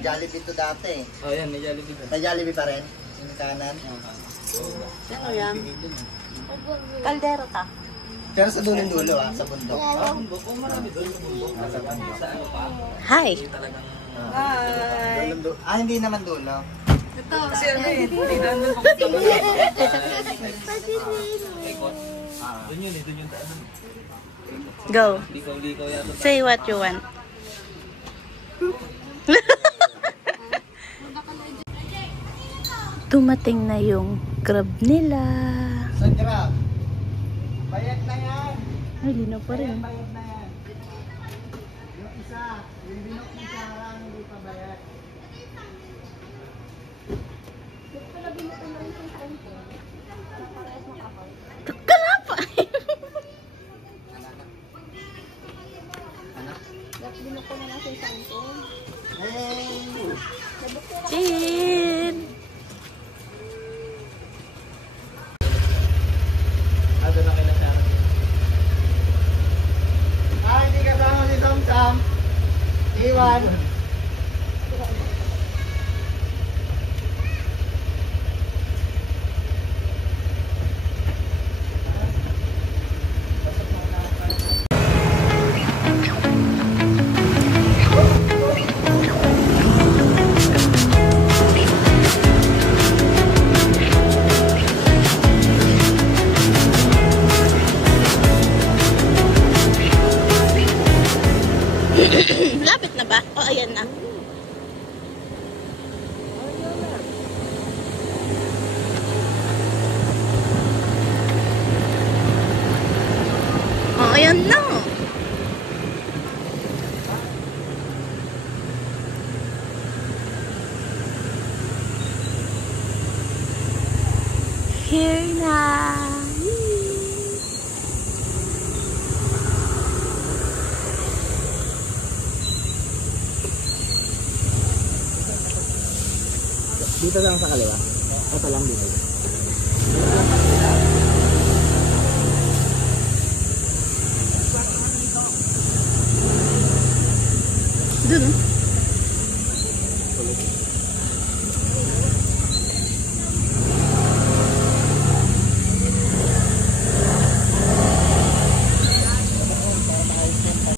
Jollibee to dati. Oh, yan, may Jollibee. May Jollibee pa rin? Yung kanan? Ano yan? Kaldero ka. Pero sa dulo-dulo sa bundok. Oh, marami doon sa bundok. Sa bundok. Hi! Hi! Hindi naman dulo. Ito. Kasi ano eh, hindi doon doon yun doon yung daan. Go. Likaw yata. Say what you want. Dumating na yung crab nila. Sa crab. Bayad na yan. Ay, linaw pa rin. Bayad na yan. Yung isa, yung binok ni Sarah, hindi pa bayad. Kalapa! Chin! Doon na kailan siya. Hindi kasama si Sam. Iwan. Lapit na ba? O, ayan na. O, ayan na. Here na. Dito lang sa kaliwa. Ito lang dito. Dun.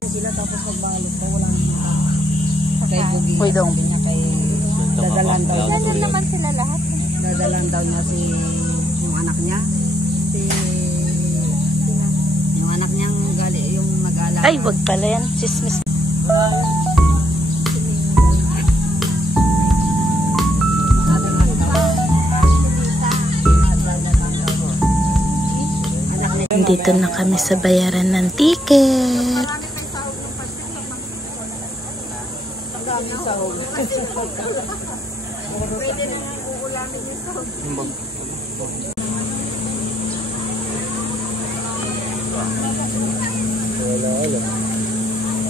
Sila tapos magbalik ko walang kay Bugi. Hoy dong. Dadalan daw. Ganyan naman sila lahat. Dadalan daw niya yung anak niya. Yung anak niyang yung mag-alaga. Ay, wag pala yan. Chismis. Dito na kami sa bayaran ng ticket.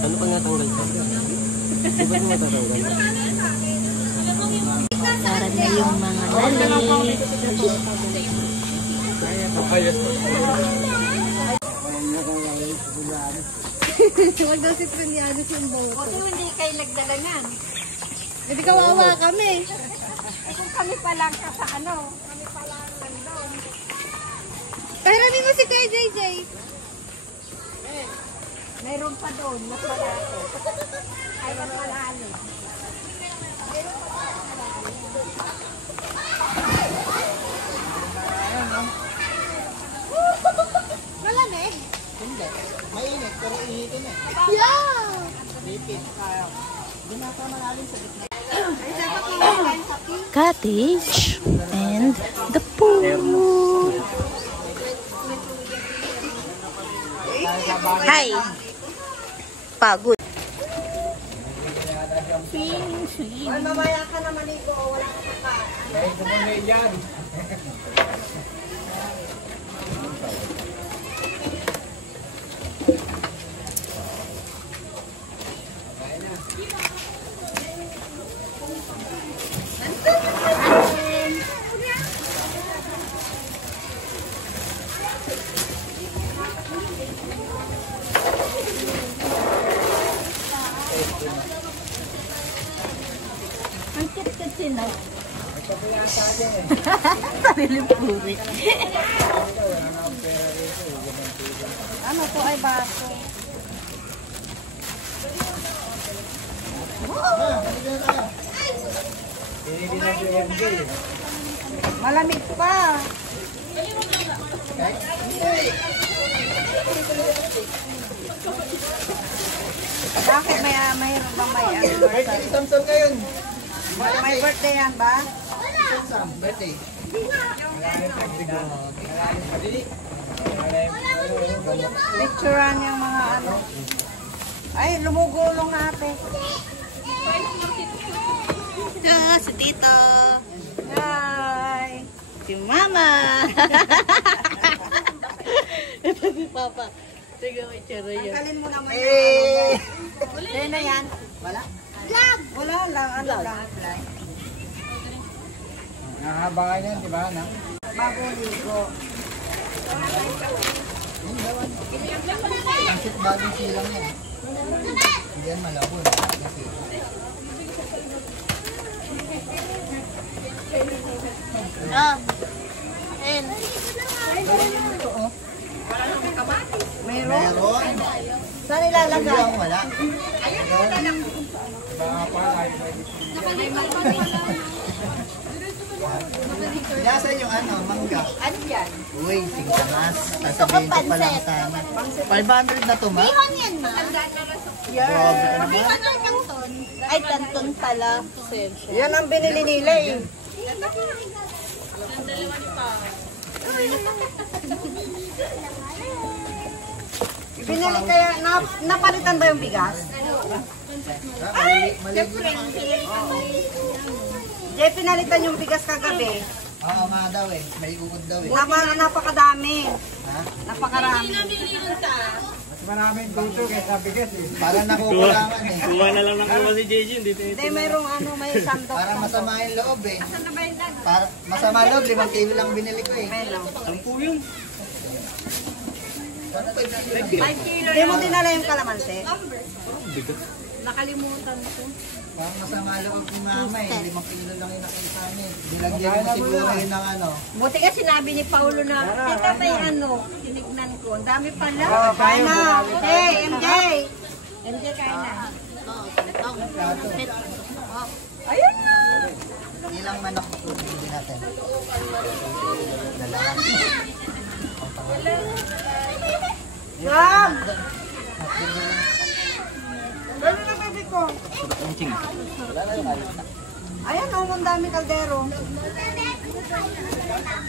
Ano pa nga tanggal ka? Di ba nga tatanggal? Bayaran na yung mga lalim. Huwag daw si Trinyanos yung boto. Kasi hindi kayo nagdalangan. Hindi kawawa kami. Eh kung kami pa lang sa ano, kami pa lang nandun. Pahiramin mo si Kuya JJ. Mayroon pa doon, mas malaki. Ay, mas malalim. Malamig? Hindi. Mainit, pero ihitin eh. Yeah! Lipit. Binata malalim sa gitna. Cottage and the pool. Hi. Pagod. Ay, mamaya ka naman ito, wala ka pa. Ay, kumulay yan. Sino? Sariling puri. Ano to ay baso? Malamig pa. Bakit mayroon bang may ano? Birthday Samson ngayon. May birthday yan ba? Samson, birthday. Picturean yung mga ano. Ay, lumugulong na ate. Ito, si Tito. Hi! Si Mama. Ito si Papa. Tignan mo itsura yun. Tanggalin mo naman yung ano mo. Sa'yo na yan? Wala? Wala lang, ano lang. Nahabangan yan, di ba? Bagong ligo. Pansit bagong silang yan. Hindi yan malabon. Ah. Ayun. Mayroon? Meron. Saan ilalagay? Yung wala. Pinasan yung ano, mangga. Ano yan? Uy, singkamas. Sasabihin ko pa lang sana. 500 na to, ma? yan, Ma. Grabe ka naman. Ay, kanton pala. Sensya. Yan ang binili nila eh. Binili kaya, napalitan ba yung bigas? Maligo naman. Jay, pinalitan yung bigas kagabi. Oo nga daw eh. May ukod daw eh. Napakadami. Ha? Napakarami. Mas maraming gusto kaysa bigas eh. Para nakukulangan eh. Kuha na lang ng kuha si JJ. Hindi, mayroong ano, may sandok. Para masama yung loob eh. Para masama loob, 5 kilo lang binili ko eh. Meron. 10 yun. Ano 5 kilo lang? 5 kilo. Hindi mo dinala yung kalamansi? Bigat. Nakalimutan ko. Parang masama loob ni mama eh. 5 kilo lang yung nakita niya eh. Nilagyan mo siguro yun ng ano. Buti ka sinabi ni Paulo na, tita may ano, tinignan ko. Ang dami pala. Kain na. Hey, MJ. MJ, kain na. Ayun na. Ilang manok po bili natin? Dalawa. Sam! Gano'n na baby ko. Ayan o, ang dami kaldero.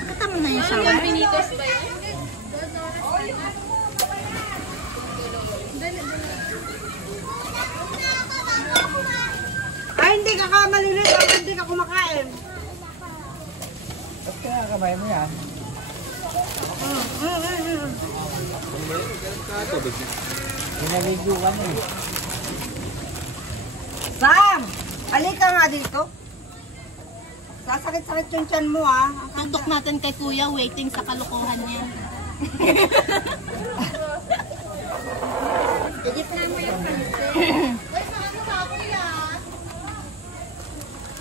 Katama na yung shower. Ay, hindi ka maliliit ako, hindi ka kumakain. Ba't kaya kamay mo yan? Pinaligo ka mo eh. Sam! Halika nga dito. Sasakit-sakit yung tiyan mo ah. Antok natin kay Kuya, waiting sa kalukuhan niya. Edit na mo yung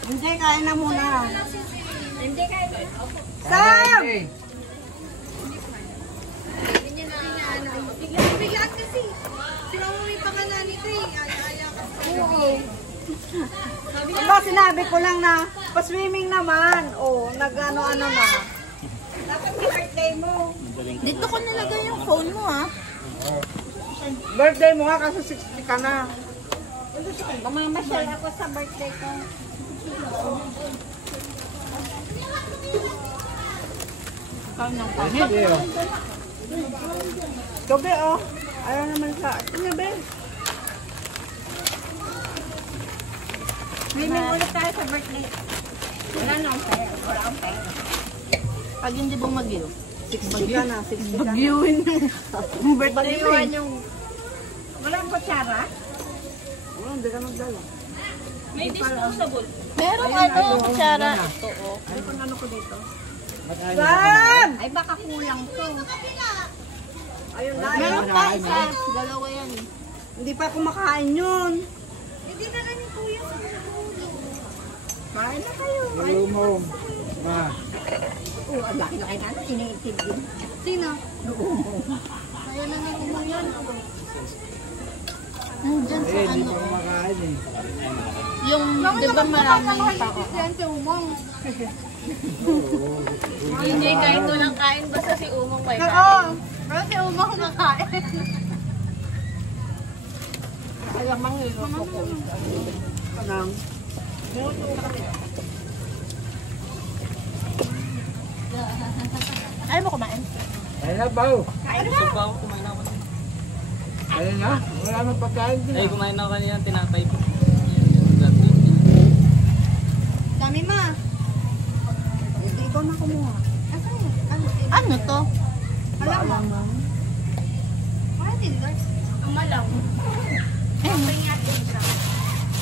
Hindi, kain na muna. Hindi, kain na. Sam! Biglaan kasi. Sinawawin pa ka na nito eh. Ay-aya ka sa gabi. Diba, sinabi ko lang na pa-swimming naman. O, nag-ano-ano na. Dapat birthday mo. Dito ko nilagay yung phone mo, ha? Birthday mo nga kasi 60 ka na. Mamamasyal ako sa birthday ko. Gabi oh. Ayaw naman sa atin gabi. Swimming ulit tayo sa birthday. Wala na akong pera. Wala akong pera. Pag hindi bumagyo. 60 ka na. 60 ka na. Bagyuin yung birthday mo. Bagyuan yung... Wala akong kutsara? Wala, hindi ka magdala. Merong ano, kutsara. Ito, oh. Ano pang ano ko dito? Sam! Ay baka kulang to. Ayun na. Meron pa isa. Dalawa yan. Hindi pa kumakain yun. Hindi na lang yung kuya. Kain na kayo. Lumom. Ma. Ang laki-laki na. Iniintindi. Sino? Kaya na may umang yan. Nandyan sa Hindi ano. pa kumakain eh. Yung, di ba maraming tao? Yan si Umong. Hindi, kahit walang kain, basta si Umong may kain. Oo. Pero si Umong kumakain. Alam mang niluto ko. Kanang. Ayaw mo kumain? Ayun na, Bao. Busog pa ako, kumain ako. Ayun na. Wala nang pagkain din. Ay, kumain ako kanina, tinapay ko. Dami ma. Hindi ko na kumuha. Asan yan? Ano to? Alam mo. Bakit hindi? Ang malang.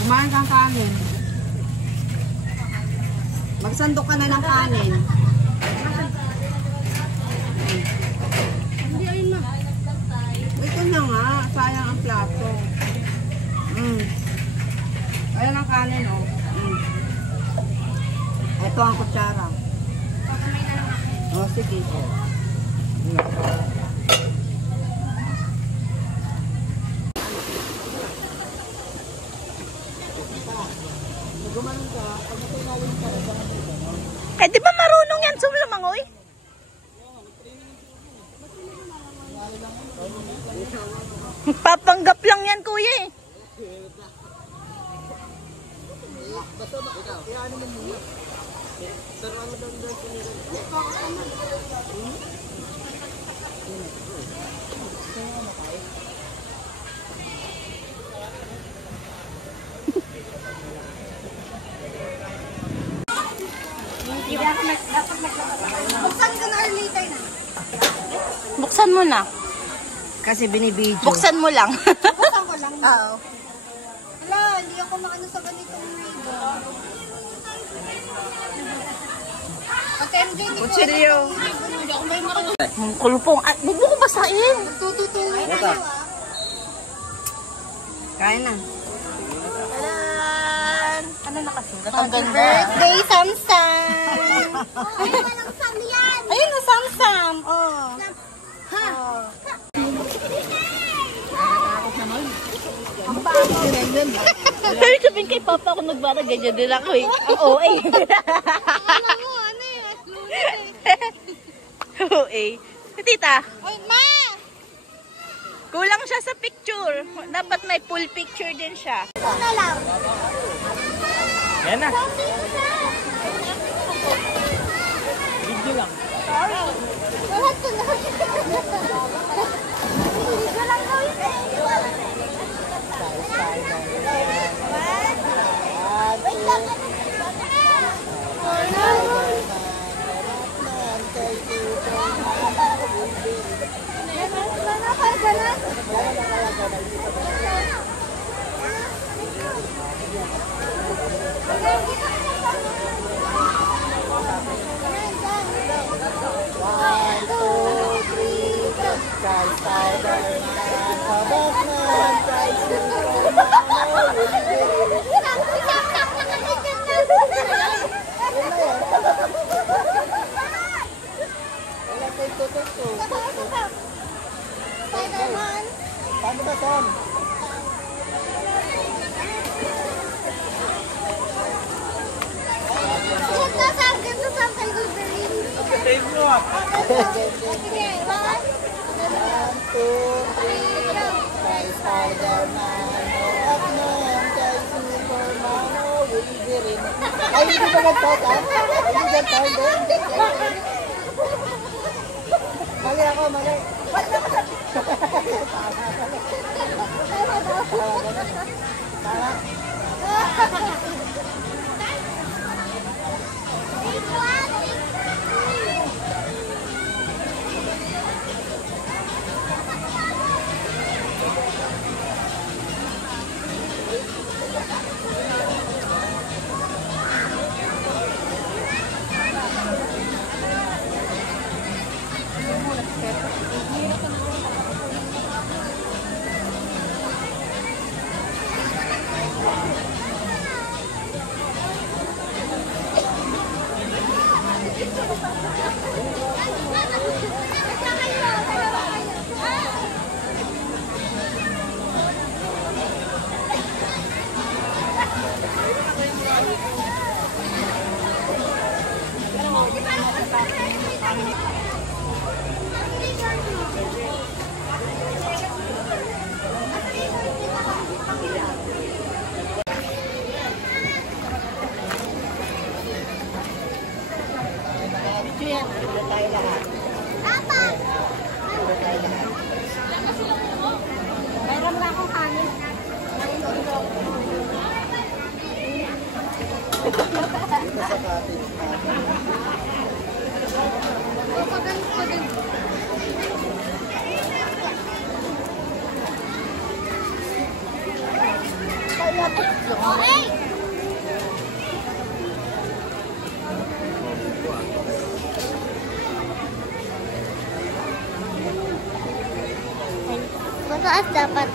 Kumain kang kanin. Magsandok ka na ng kanin. Hindi, ayun ma. Ito na nga. Sayang ang plato. Ayan ang kanin, oh. Ito ang kutsara. Pakamay na lang ako. Oh, sige. Eh, di ba marunong yan sumlamangoy? Papanggap lang yan, kuya eh. Buksan ko na later na. Buksan mo na. Kasi binibidyo. Buksan mo lang. Buksan ko lang. Oo. Wala, hindi ako makano sa ganitong video. At MJ, hindi ko Kutsilyo. hindi ako may marunong. Ang kulpong. Ah, huwag mo ko basahin. Tututulong na kayo ah. Kain na. Tadan! Ano nakasulat? Ang Happy ganda. birthday, Samsam! Ayun na lang, Sam yan! Ayun na, Samsam! Oh. Ha? Sabi sabihin kay Papa ako nagbara, ganyan din ako eh. Ang OA. Ano mo, ano eh? OA. Tita, Ay, ma! kulang siya sa picture. Dapat may full picture din siya. Ito na lang. Yan na. Lahat ko na. Video lang daw yun eh. Wait lang. Spider-Man. Paano ba, Tom? Check na Sam, ganito Sam kay Wolverine. Save mo ah. Sige, 1, 2, 3, go. Kay Spider-Man, Batman, kay Superman, Wolverine. Ay, hindi ba ganito, Tom? Hindi ganito, hindi. Mali ako, mali. Mayroon na akong kanin. Dito sa cottage natin. Okay. Mataas dapat.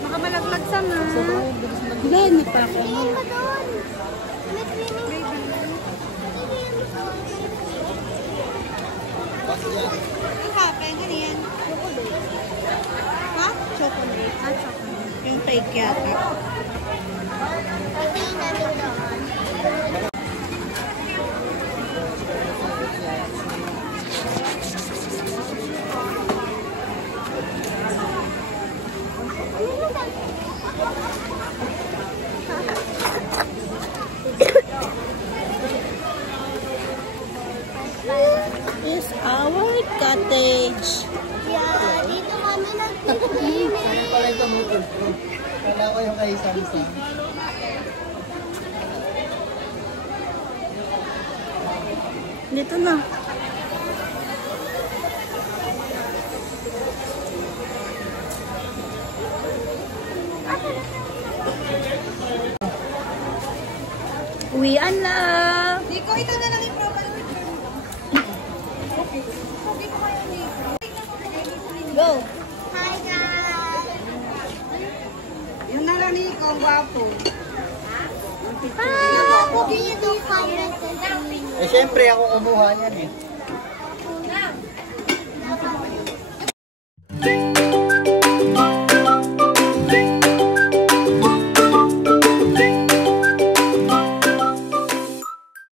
Baka malaglag sana. Hindi, hindi pa ako. Ang kape, ganyan. Ha? Chocolate. Ah, chocolate. Yung fake yata. Hindi namin doon. Is our cottage. Yeah, dito kami nag-swimming. Kaya pala ito mo. Kala ko yung kay Samsung. Dito na. Uwian na. Nico, ito na lang yung profile picture. Go. Hi guys! Yun na lang, Nico, ang gwapo. Ah, dito kayo. Eh syempre ako kumuha niyan eh.